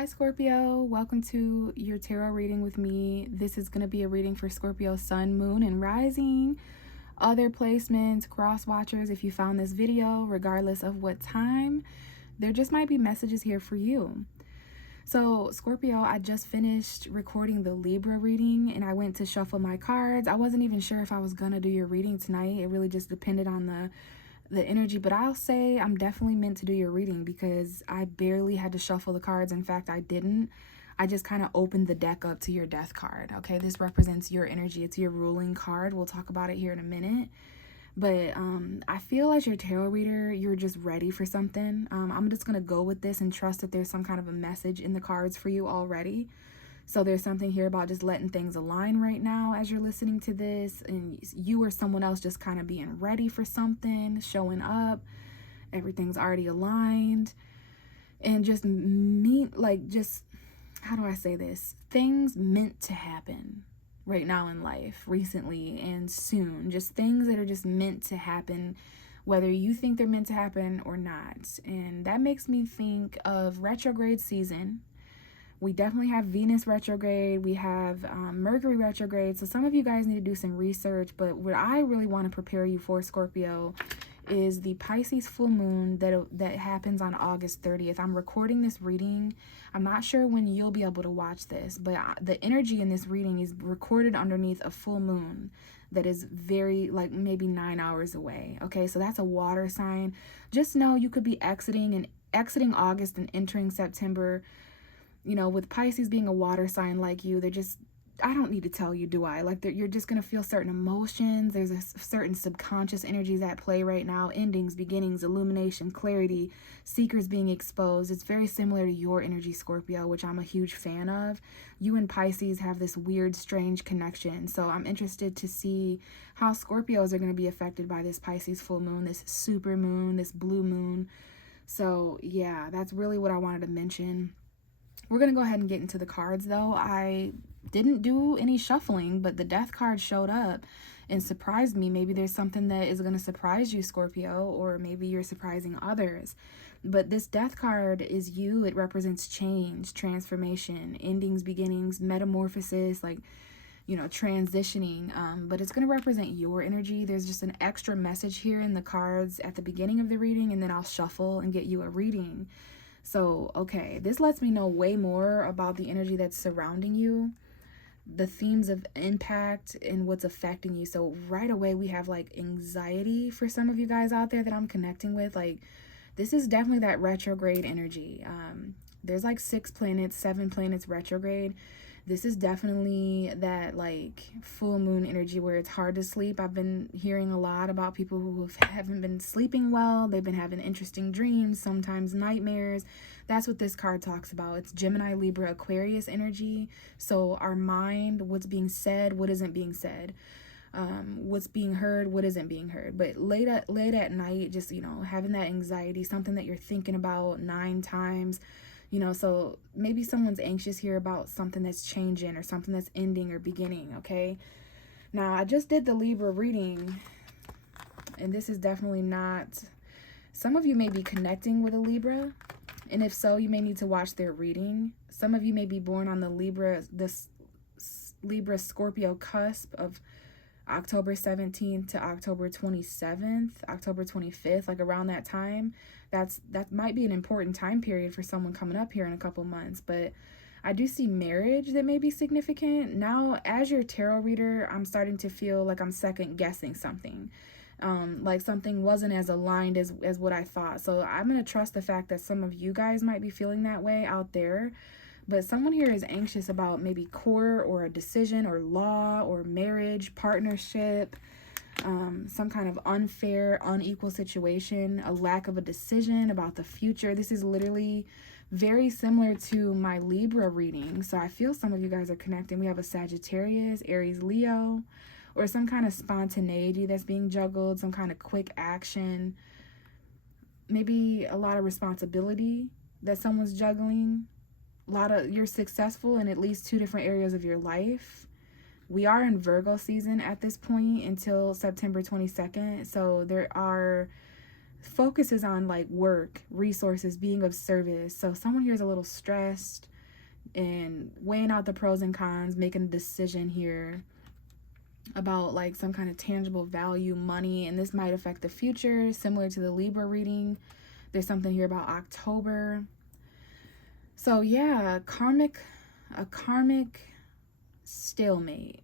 Hi Scorpio, welcome to your tarot reading with me. This is going to be a reading for Scorpio sun, moon, and rising. Other placements, cross watchers, if you found this video, regardless of what time, there just might be messages here for you. So Scorpio, I just finished recording the Libra reading and I went to shuffle my cards. I wasn't even sure if I was going to do your reading tonight. It really just depended on the energy, but I'll say I'm definitely meant to do your reading because I barely had to shuffle the cards. In fact, I didn't. I just kind of opened the deck up to your death card. Okay, this represents your energy. It's your ruling card. We'll talk about it here in a minute. But I feel as your tarot reader, you're just ready for something. I'm just going to go with this and trust that there's some kind of a message in the cards for you already. So there's something here about just letting things align right now as you're listening to this, and you or someone else just kind of being ready for something, showing up, everything's already aligned, and just how do I say this? Things meant to happen right now in life, recently and soon. Just things that are just meant to happen, whether you think they're meant to happen or not. And that makes me think of retrograde season. We definitely have Venus retrograde. We have Mercury retrograde. So some of you guys need to do some research. But what I really want to prepare you for, Scorpio, is the Pisces full moon that happens on August 30th. I'm recording this reading. I'm not sure when you'll be able to watch this, but the energy in this reading is recorded underneath a full moon that is very, like, maybe 9 hours away. Okay, so that's a water sign. Just know you could be exiting August and entering September. You know, with Pisces being a water sign like you, they're just, I don't need to tell you, do I? Like, you're just going to feel certain emotions. There's a certain subconscious energies at play right now. Endings, beginnings, illumination, clarity, seekers being exposed. It's very similar to your energy, Scorpio, which I'm a huge fan of. You and Pisces have this weird, strange connection. So I'm interested to see how Scorpios are going to be affected by this Pisces full moon, this super moon, this blue moon. So yeah, that's really what I wanted to mention. We're going to go ahead and get into the cards, though. I didn't do any shuffling, but the death card showed up and surprised me. Maybe there's something that is going to surprise you, Scorpio, or maybe you're surprising others. But this death card is you. It represents change, transformation, endings, beginnings, metamorphosis, like, you know, transitioning. But it's going to represent your energy. There's just an extra message here in the cards at the beginning of the reading, and then I'll shuffle and get you a reading. So, okay, this lets me know way more about the energy that's surrounding you, the themes of impact and what's affecting you. So right away we have like anxiety for some of you guys out there that I'm connecting with. Like, this is definitely that retrograde energy. There's like 7 planets retrograde. This is definitely that like full moon energy where it's hard to sleep. I've been hearing a lot about people who haven't been sleeping well. They've been having interesting dreams, sometimes nightmares. That's what this card talks about. It's Gemini, Libra, Aquarius energy. So our mind, what's being said, what isn't being said, what's being heard, what isn't being heard. But late at night, just, you know, having that anxiety, something that you're thinking about 9 times. You know, so maybe someone's anxious here about something that's changing or something that's ending or beginning, okay? Now, I just did the Libra reading, and this is definitely not... Some of you may be connecting with a Libra, and if so, you may need to watch their reading. Some of you may be born on the Libra Scorpio cusp of October 17th to October 27th, October 25th, like around that time. That might be an important time period for someone coming up here in a couple months. But I do see marriage that may be significant. Now, as your tarot reader, I'm starting to feel like I'm second guessing something. Like something wasn't as aligned as what I thought. So I'm going to trust the fact that some of you guys might be feeling that way out there. But someone here is anxious about maybe court or a decision or law or marriage, partnership, some kind of unfair, unequal situation, a lack of a decision about the future. This is literally very similar to my Libra reading. So I feel some of you guys are connecting. We have a Sagittarius, Aries, Leo, or some kind of spontaneity that's being juggled, some kind of quick action, maybe a lot of responsibility that someone's juggling. You're successful in at least 2 different areas of your life. We are in Virgo season at this point until September 22nd. So there are focuses on like work, resources, being of service. So someone here is a little stressed, and weighing out the pros and cons, making a decision here about like some kind of tangible value, money, and this might affect the future, similar to the Libra reading. There's something here about October. So yeah, a karmic stalemate.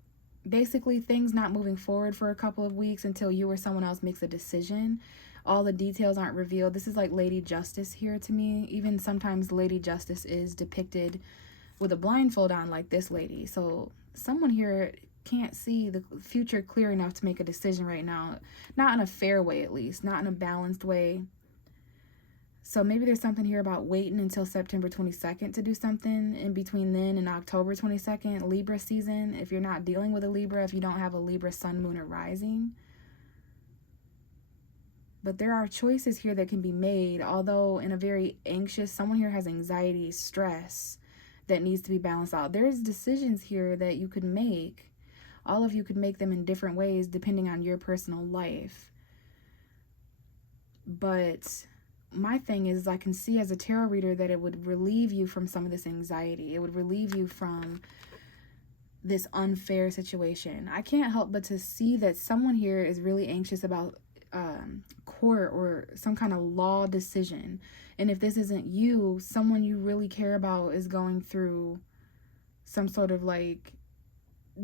Basically, things not moving forward for a couple of weeks until you or someone else makes a decision. All the details aren't revealed. This is like Lady Justice here to me. Even sometimes Lady Justice is depicted with a blindfold on, like this lady. So someone here can't see the future clear enough to make a decision right now. Not in a fair way, at least. Not in a balanced way. So maybe there's something here about waiting until September 22nd to do something in between then and October 22nd, Libra season. If you're not dealing with a Libra, if you don't have a Libra sun, moon, or rising. But there are choices here that can be made, although in a very anxious, someone here has anxiety, stress that needs to be balanced out. There's decisions here that you could make. All of you could make them in different ways depending on your personal life. But my thing is, I can see as a tarot reader that it would relieve you from some of this anxiety. It would relieve you from this unfair situation. I can't help but to see that someone here is really anxious about court or some kind of law decision. And if this isn't you, someone you really care about is going through some sort of like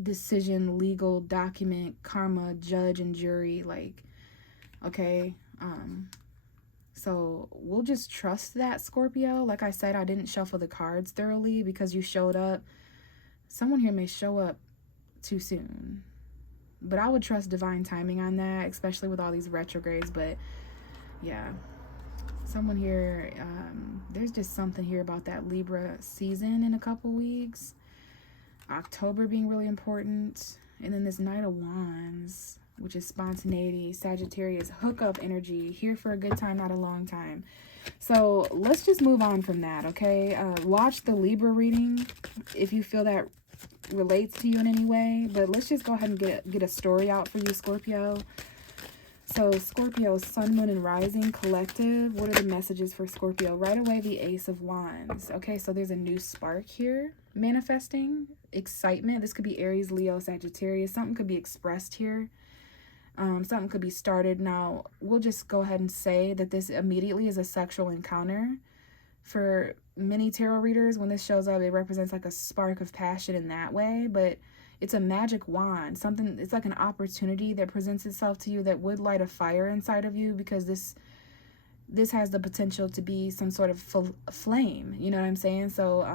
decision, legal document, karma, judge and jury, like, okay, so we'll just trust that, Scorpio. Like I said, I didn't shuffle the cards thoroughly because you showed up. Someone here may show up too soon, but I would trust divine timing on that, especially with all these retrogrades. But yeah, someone here, there's just something here about that Libra season in a couple weeks. October being really important. And then this Knight of Wands, which is spontaneity, Sagittarius, hookup energy, here for a good time, not a long time. So let's just move on from that, okay? Watch the Libra reading if you feel that relates to you in any way. But let's just go ahead and get a story out for you, Scorpio. So Scorpio, Sun, Moon, and Rising collective. What are the messages for Scorpio? Right away, the Ace of Wands. Okay, so there's a new spark here manifesting. Excitement. This could be Aries, Leo, Sagittarius. Something could be expressed here. Something could be started. Now, we'll just go ahead and say that this immediately is a sexual encounter. For many tarot readers, when this shows up, it represents like a spark of passion in that way, but it's a magic wand. Something, it's like an opportunity that presents itself to you that would light a fire inside of you, because this has the potential to be some sort of flame, you know what I'm saying? So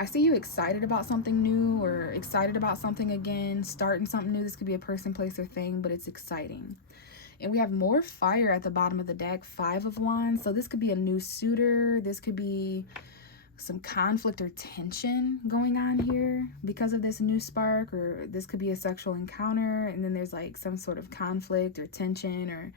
I see you excited about something new, or excited about something again, starting something new. This could be a person, place, or thing, but it's exciting. And we have more fire at the bottom of the deck, 5 of Wands. So this could be a new suitor. This could be some conflict or tension going on here because of this new spark, or this could be a sexual encounter. And then there's like some sort of conflict or tension or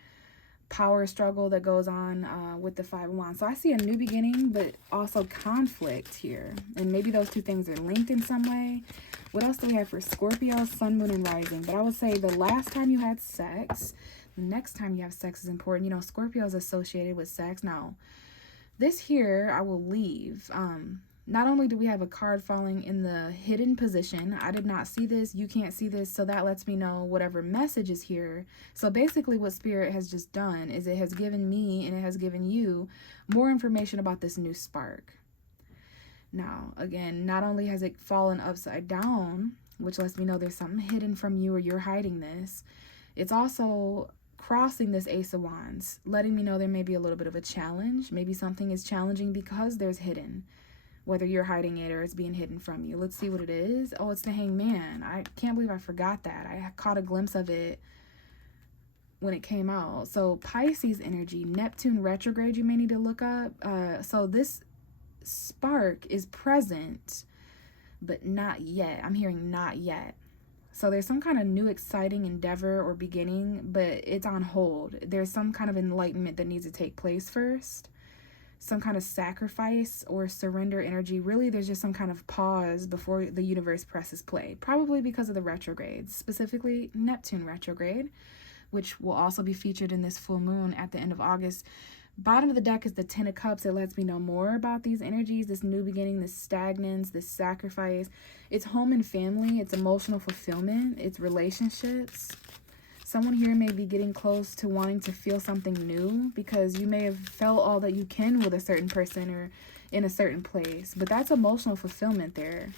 power struggle that goes on with the 5 of Wands. So I see a new beginning, but also conflict here. And maybe those two things are linked in some way. What else do we have for Scorpio, Sun, Moon, and Rising? But I would say the last time you had sex, the next time you have sex is important. You know, Scorpio is associated with sex. Now, this here, I will leave. Not only do we have a card falling in the hidden position, I did not see this, you can't see this, so that lets me know whatever message is here. So basically what Spirit has just done is it has given me and it has given you more information about this new spark. Now, again, not only has it fallen upside down, which lets me know there's something hidden from you or you're hiding this, it's also crossing this Ace of Wands, letting me know there may be a little bit of a challenge. Maybe something is challenging because there's hidden, whether you're hiding it or it's being hidden from you. Let's see what it is. Oh, it's the Hangman. I can't believe I forgot that. I caught a glimpse of it when it came out. So Pisces energy, Neptune retrograde, you may need to look up. So this spark is present, but not yet. I'm hearing not yet. So there's some kind of new exciting endeavor or beginning, but it's on hold. There's some kind of enlightenment that needs to take place first. Some kind of sacrifice or surrender energy. Really, there's just some kind of pause before the universe presses play. Probably because of the retrogrades, specifically Neptune retrograde, which will also be featured in this full moon at the end of August. Bottom of the deck is the Ten of Cups. It lets me know more about these energies, this new beginning, this stagnance, this sacrifice. It's home and family. It's emotional fulfillment. It's relationships. Someone here may be getting close to wanting to feel something new because you may have felt all that you can with a certain person or in a certain place. But that's emotional fulfillment there.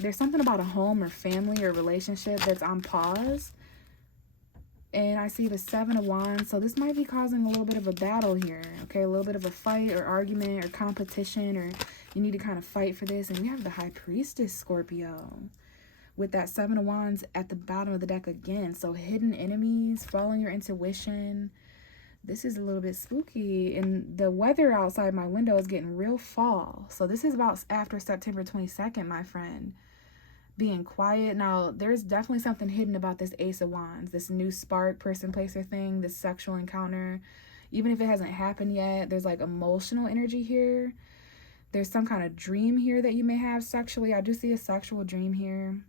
There's something about a home or family or relationship that's on pause. And I see the Seven of Wands. So this might be causing a little bit of a battle here. Okay, a little bit of a fight or argument or competition, or you need to kind of fight for this. And we have the High Priestess, Scorpio, with that Seven of Wands at the bottom of the deck again. So hidden enemies, following your intuition. This is a little bit spooky. And the weather outside my window is getting real fall. So this is about after September 22nd, my friend. Being quiet. Now, there's definitely something hidden about this Ace of Wands, this new spark, person, place, or thing, this sexual encounter. Even if it hasn't happened yet, there's like emotional energy here. There's some kind of dream here that you may have sexually. I do see a sexual dream here.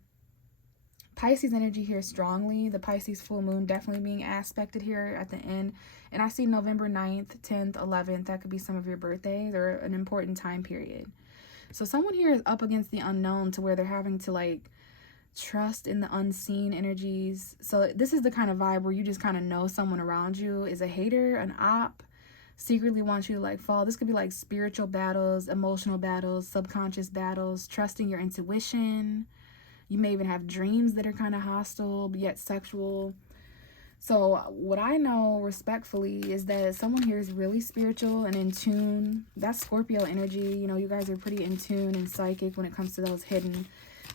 Pisces energy here strongly. The Pisces full moon definitely being aspected here at the end. And I see November 9th, 10th, 11th. That could be some of your birthdays or an important time period. So someone here is up against the unknown to where they're having to like trust in the unseen energies. So this is the kind of vibe where you just kind of know someone around you is a hater, an op, secretly wants you to like fall. This could be like spiritual battles, emotional battles, subconscious battles, trusting your intuition. You may even have dreams that are kind of hostile, but yet sexual. So what I know respectfully is that someone here is really spiritual and in tune. That's Scorpio energy. You know, you guys are pretty in tune and psychic when it comes to those hidden.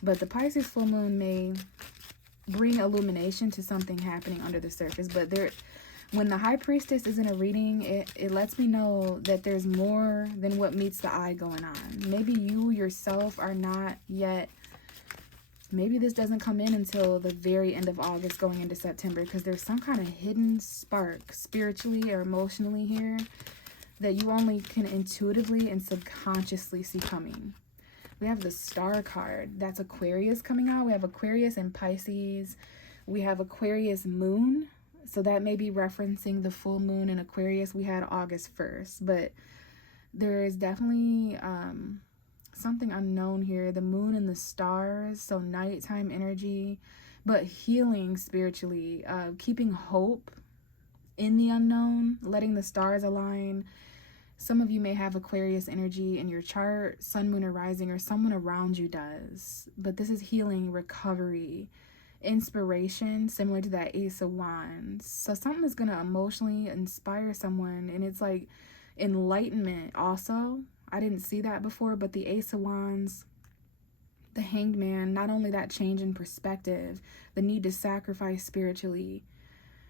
But the Pisces full moon may bring illumination to something happening under the surface. But when the High Priestess is in a reading, it lets me know that there's more than what meets the eye going on. Maybe you yourself are not yet. Maybe this doesn't come in until the very end of August going into September, because there's some kind of hidden spark spiritually or emotionally here that you only can intuitively and subconsciously see coming. We have the Star card. That's Aquarius coming out. We have Aquarius and Pisces. We have Aquarius moon. So that may be referencing the full moon in Aquarius we had August 1st. But there is definitely something unknown here. The moon and the stars. So nighttime energy. But healing spiritually. Keeping hope in the unknown. Letting the stars align. Some of you may have Aquarius energy in your chart, sun, moon, or rising, or someone around you does. But this is healing, recovery, inspiration, similar to that Ace of Wands. So something is going to emotionally inspire someone, and it's like enlightenment also. I didn't see that before, but the Ace of Wands, the Hanged Man, not only that change in perspective, the need to sacrifice spiritually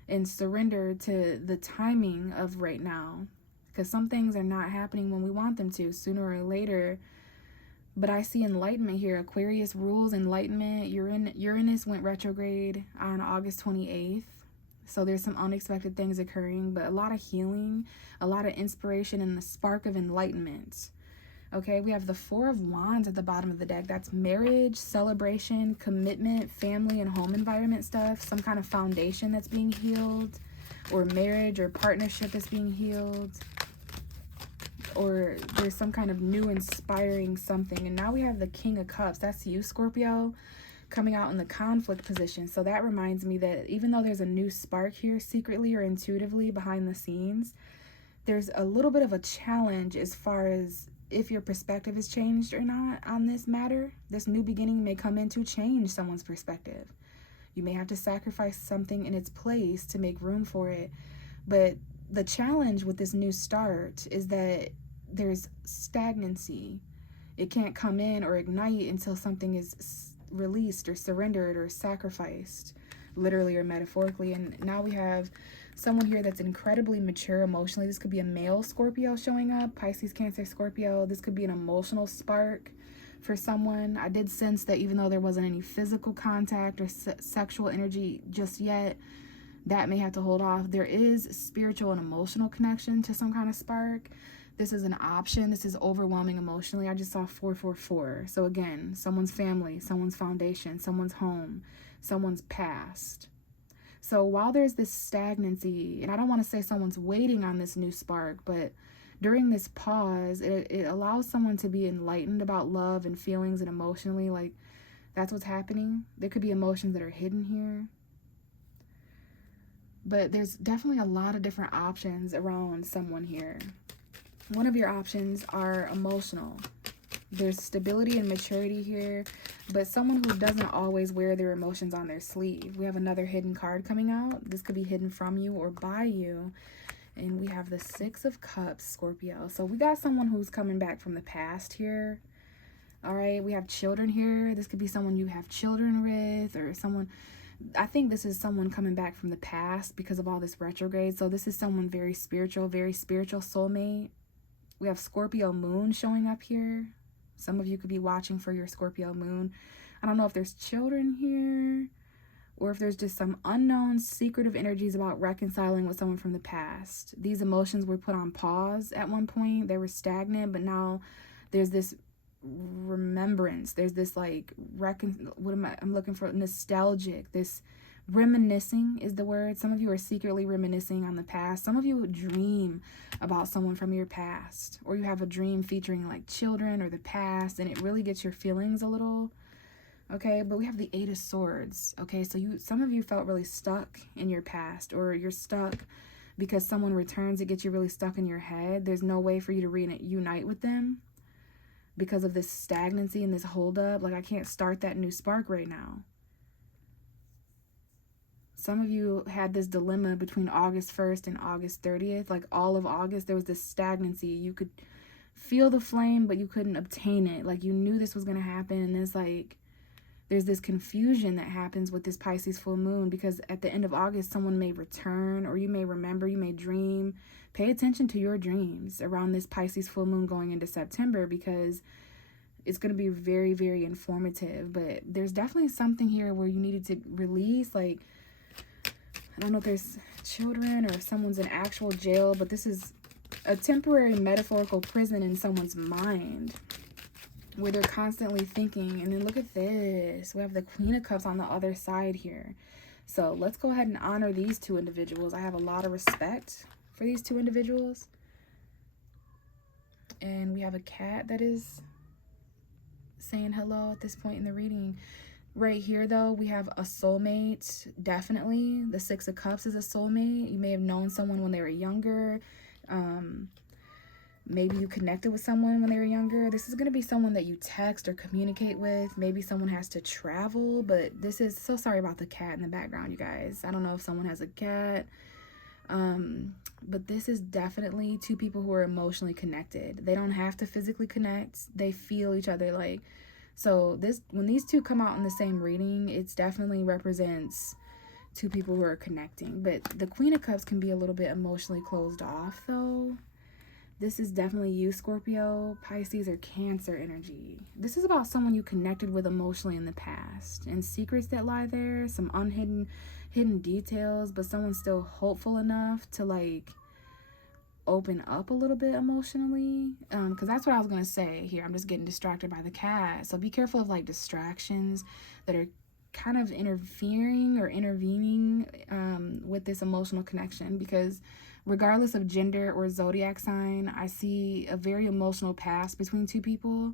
and surrender to the timing of right now. Because some things are not happening when we want them to, sooner or later. But I see enlightenment here. Aquarius rules enlightenment. Uranus went retrograde on August 28th. So there's some unexpected things occurring, but a lot of healing, a lot of inspiration, and the spark of enlightenment. Okay, we have the Four of Wands at the bottom of the deck. That's marriage, celebration, commitment, family, and home environment stuff. Some kind of foundation that's being healed, or marriage or partnership that's being healed. Or there's some kind of new inspiring something. And now we have the King of Cups. That's you, Scorpio, coming out in the conflict position. So that reminds me that even though there's a new spark here secretly or intuitively behind the scenes, there's a little bit of a challenge as far as if your perspective has changed or not on this matter. This new beginning may come in to change someone's perspective. You may have to sacrifice something in its place to make room for it. But the challenge with this new start is that there's stagnancy. It can't come in or ignite until something is released or surrendered or sacrificed, literally or metaphorically. And now we have someone here that's incredibly mature emotionally. This could be a male Scorpio showing up, Pisces, Cancer, Scorpio. This could be an emotional spark for someone. I did sense that even though there wasn't any physical contact or sexual energy just yet, that may have to hold off. There is spiritual and emotional connection to some kind of spark. This is an option. This is overwhelming emotionally. I just saw 444. So again, someone's family, someone's foundation, someone's home, someone's past. So while there's this stagnancy, and I don't want to say someone's waiting on this new spark, but during this pause, it allows someone to be enlightened about love and feelings and emotionally. Like, that's what's happening. There could be emotions that are hidden here. But there's definitely a lot of different options around someone here. One of your options are emotional. There's stability and maturity here, but someone who doesn't always wear their emotions on their sleeve. We have another hidden card coming out. This could be hidden from you or by you. And we have the Six of Cups, Scorpio. So we got someone who's coming back from the past here. All right, we have children here. This could be someone you have children with, or someone, I think this is someone coming back from the past because of all this retrograde. So this is someone very spiritual soulmate. We have Scorpio moon showing up here. Some of you could be watching for your Scorpio moon. I don't know if there's children here or if there's just some unknown secretive energies about reconciling with someone from the past. These emotions were put on pause at one point. They were stagnant, but now there's this remembrance. There's this like I'm looking for nostalgic. This reminiscing is the word. Some of you are secretly reminiscing on the past. Some of you dream about someone from your past, or you have a dream featuring like children or the past, and it really gets your feelings a little. Okay, but we have the Eight of Swords. Okay, so some of you felt really stuck in your past, or you're stuck because someone returns. It gets you really stuck in your head. There's no way for you to reunite with them because of this stagnancy and this holdup. Like, I can't start that new spark right now. Some of you had this dilemma between August 1st and August 30th. Like, all of August, there was this stagnancy. You could feel the flame, but you couldn't obtain it. Like, you knew this was going to happen, and it's like there's this confusion that happens with this Pisces full moon, because at the end of August, someone may return, or you may remember, you may dream. Pay attention to your dreams around this Pisces full moon going into September, because it's going to be very, very informative. But there's definitely something here where you needed to release. Like, I don't know if there's children or if someone's in actual jail, but this is a temporary metaphorical prison in someone's mind, where they're constantly thinking. And then look at this. We have the Queen of Cups on the other side here. So let's go ahead and honor these two individuals. I have a lot of respect for these two individuals. And we have a cat that is saying hello at this point in the reading. Right here, though, we have a soulmate. Definitely. The Six of Cups is a soulmate. You may have known someone when they were younger. Maybe you connected with someone when they were younger. This is going to be someone that you text or communicate with. Maybe someone has to travel, but this is, so sorry about the cat in the background, you guys. I don't know if someone has a cat. But this is definitely two people who are emotionally connected. They don't have to physically connect. They feel each other. Like, so this, when these two come out in the same reading, it's definitely represents two people who are connecting. But the Queen of Cups can be a little bit emotionally closed off, though. This is definitely you, Scorpio, Pisces, or Cancer energy. This is about someone you connected with emotionally in the past, and secrets that lie there, some hidden details, but someone's still hopeful enough to like open up a little bit emotionally. Because that's what I was gonna say here. I'm just getting distracted by the cat. So be careful of like distractions that are kind of interfering or intervening with this emotional connection, because regardless of gender or zodiac sign, I see a very emotional past between two people.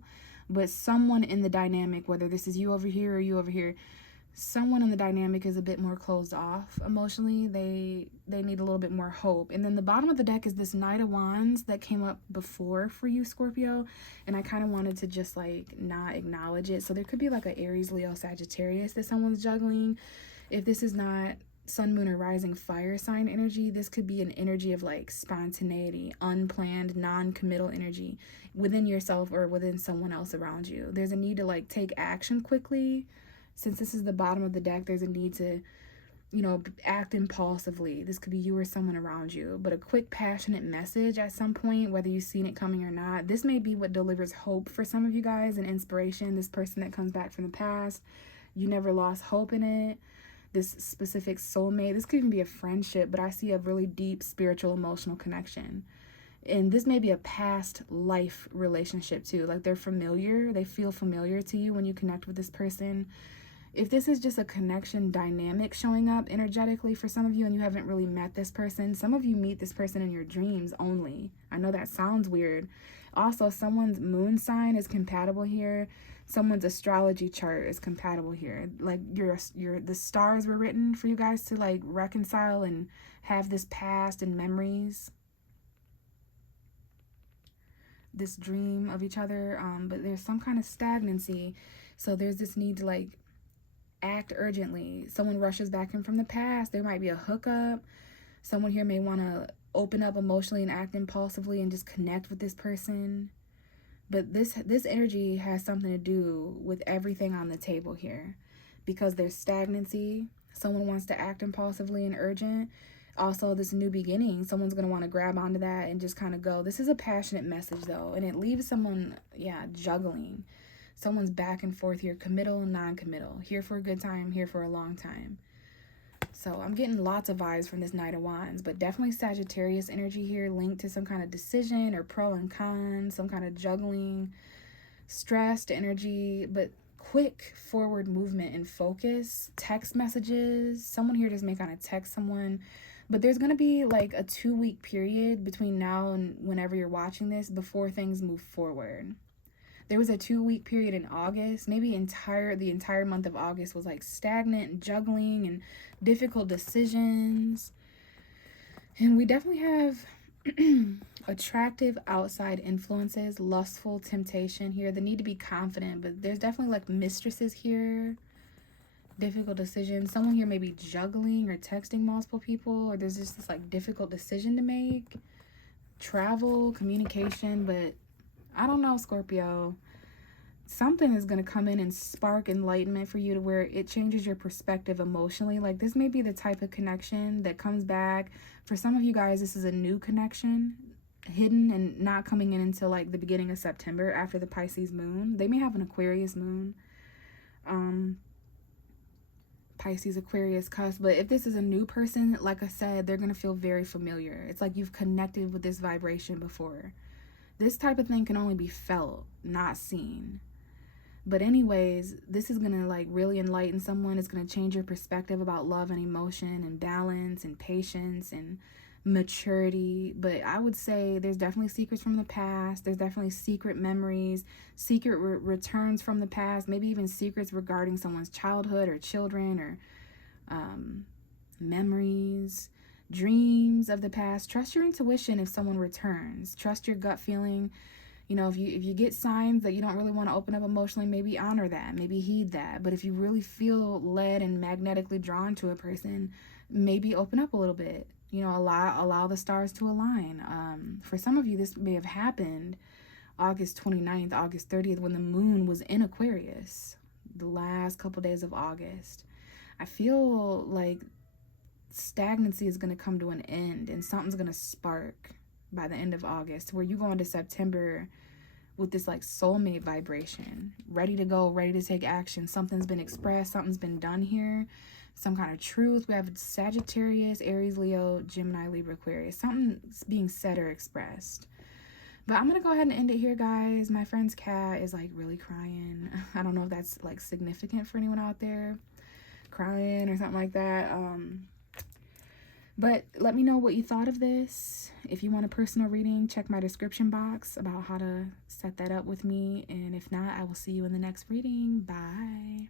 But someone in the dynamic, whether this is you over here or you over here, someone in the dynamic is a bit more closed off emotionally. They need a little bit more hope. And then the bottom of the deck is this Knight of Wands that came up before for you, Scorpio, and I kind of wanted to just like not acknowledge it. So there could be like a Aries, Leo, Sagittarius that someone's juggling. If this is not Sun, Moon, or Rising fire sign energy, this could be an energy of like spontaneity, unplanned, non-committal energy within yourself or within someone else around you. There's a need to like take action quickly. Since this is the bottom of the deck, there's a need to, you know, act impulsively. This could be you or someone around you. But a quick, passionate message at some point, whether you've seen it coming or not, this may be what delivers hope for some of you guys and inspiration. This person that comes back from the past, you never lost hope in it. This specific soulmate, this could even be a friendship, but I see a really deep spiritual, emotional connection. And this may be a past life relationship too. Like they're familiar, they feel familiar to you when you connect with this person. If this is just a connection dynamic showing up energetically for some of you and you haven't really met this person, some of you meet this person in your dreams only. I know that sounds weird. Also, someone's moon sign is compatible here. Someone's astrology chart is compatible here. Like the stars were written for you guys to like reconcile and have this past and memories, this dream of each other. But there's some kind of stagnancy. So there's this need to like act urgently. Someone rushes back in from the past. There might be a hookup. Someone here may want to open up emotionally and act impulsively and just connect with this person. But this energy has something to do with everything on the table here, because there's stagnancy. Someone wants to act impulsively and urgent. Also, this new beginning, someone's going to want to grab onto that and just kind of go. This is a passionate message, though, and it leaves someone, juggling. Someone's back and forth here, committal and non-committal, here for a good time, here for a long time. So I'm getting lots of vibes from this Knight of Wands, but definitely Sagittarius energy here, linked to some kind of decision or pro and con, some kind of juggling, stressed energy, but quick forward movement and focus. Text messages. Someone here just may kind of text someone, but there's going to be like a 2-week period between now and whenever you're watching this before things move forward. There was a 2-week period in August. Maybe the entire month of August was like stagnant and juggling and difficult decisions. And we definitely have attractive outside influences, lustful temptation here. The need to be confident, but there's definitely like mistresses here. Difficult decisions. Someone here may be juggling or texting multiple people, or there's just this like difficult decision to make. Travel, communication, but I don't know, Scorpio. Something is going to come in and spark enlightenment for you to where it changes your perspective emotionally. Like this may be the type of connection that comes back. For some of you guys, this is a new connection, hidden and not coming in until like the beginning of September after the Pisces moon. They may have an Aquarius moon. Pisces, Aquarius cusp. But if this is a new person, like I said, they're going to feel very familiar. It's like you've connected with this vibration before. This type of thing can only be felt, not seen. But anyways, this is going to like really enlighten someone. It's going to change your perspective about love and emotion and balance and patience and maturity. But I would say there's definitely secrets from the past. There's definitely secret memories, secret returns from the past, maybe even secrets regarding someone's childhood or children or memories, dreams of the past. Trust your intuition if someone returns. Trust your gut feeling. You know, if you get signs that you don't really want to open up emotionally, maybe honor that, maybe heed that. But if you really feel led and magnetically drawn to a person, maybe open up a little bit. You know, allow the stars to align. For some of you, this may have happened August 29th, August 30th, when the moon was in Aquarius, the last couple days of August. I feel like stagnancy is going to come to an end and something's going to spark by the end of August, where you go into September with this like soulmate vibration, ready to go, ready to take action. Something's been expressed, something's been done here, some kind of truth. We have Sagittarius, Aries, Leo, Gemini, Libra, Aquarius. Something's being said or expressed. But I'm gonna go ahead and end it here, guys. My friend's cat is like really crying. I don't know if that's like significant for anyone out there, crying or something like that. But let me know what you thought of this. If you want a personal reading, check my description box about how to set that up with me. And if not, I will see you in the next reading. Bye.